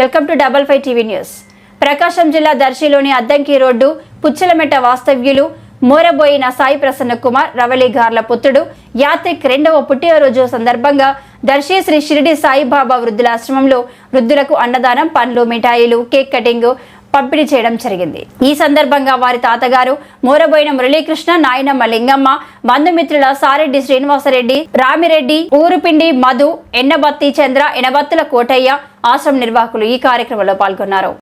Welcome to double five TV news. Prakasam జిల్లా దర్శిలోని Addanki road పుచ్చలమెట్ట వాస్తవ్యులు మోరబోయిన సాయి ప్రసన్న కుమార్ రవళి గార్ల పుత్రుడు యాత్రిక్ రెండవ పుట్టినరోజు సందర్భంగా దర్శి శ్రీ షిరిడి సాయిబాబా వృద్ధులాశ్రమంలో వృద్ధులకు అన్నదానం పండ్లు మిఠాయిలు కేక్ కటింగ్ పంపిణీ చేయడం జరిగింది. ఈ సందర్భంగా వారి తాతగారు మూరబోయిన మురళీకృష్ణ నాయనమ్మ లింగమ్మ బంధుమిత్రుల సారెడ్డి శ్రీనివాసరెడ్డి రామిరెడ్డి ఊరుపిండి మధు ఎన్నబత్తి చంద్ర ఎనబత్తుల కోటయ్య ఆశ్రమ నిర్వాహకులు ఈ కార్యక్రమంలో పాల్గొన్నారు.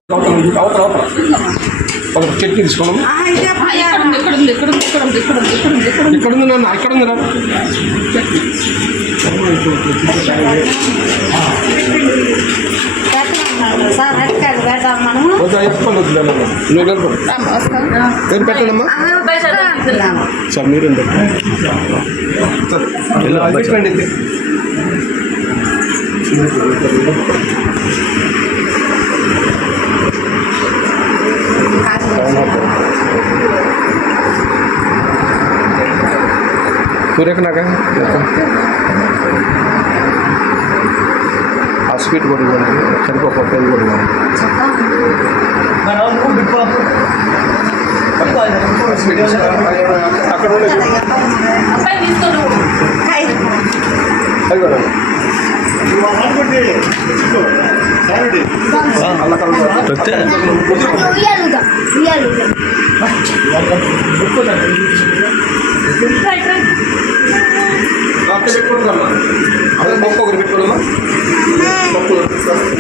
అవతల ఉంది, అవతల అవతల ఒక చట్నీ తీసుకోండి ఇక్కడ ఉంది ఇక్కడ ఉంది ఇక్కడ ఉంది ఇక్కడ ఉంది ఇక్కడ ఉంది ఇక్కడ ఉంది ఇక్కడ ఉంది నాన్న ఇక్కడ ఉంది రా సార్ అరటికాయలు పెడదాం మనము వద్దా చెప్పండి వద్దు నాన్న నువ్వు నిలబడు రామ్మా, వస్తాం. మీరు పెట్టండమ్మా సార్ మీరు పెట్టండి ఇది. సూర్యకనాక ఆ స్వీట్ కూడా ఇవ్వండి సరిపోకపోతే ఇది కూడా ఇవ్వండి అక్కడ ఉండే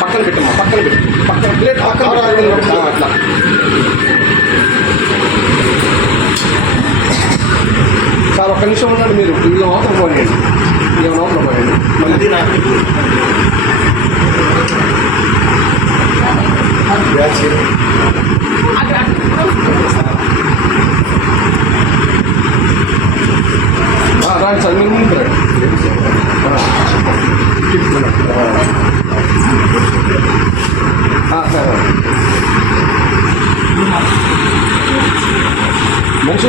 పక్కన పెట్టమ్మా పక్కన పెట్టు పక్కన ప్లేట్ పక్కన అట్లా సార్ ఒక్క నిమిషం ఉన్నాడు మీరు ఇందులో అవతల పోయండి ఏమైనా అవతల పోయండి మళ్ళీ అక్కడ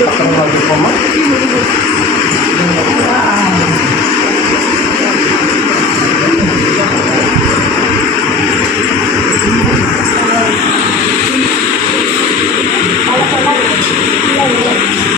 అది పెట్టుకుంటారండి పక్కన వాళ్ళు చెప్పమ్మా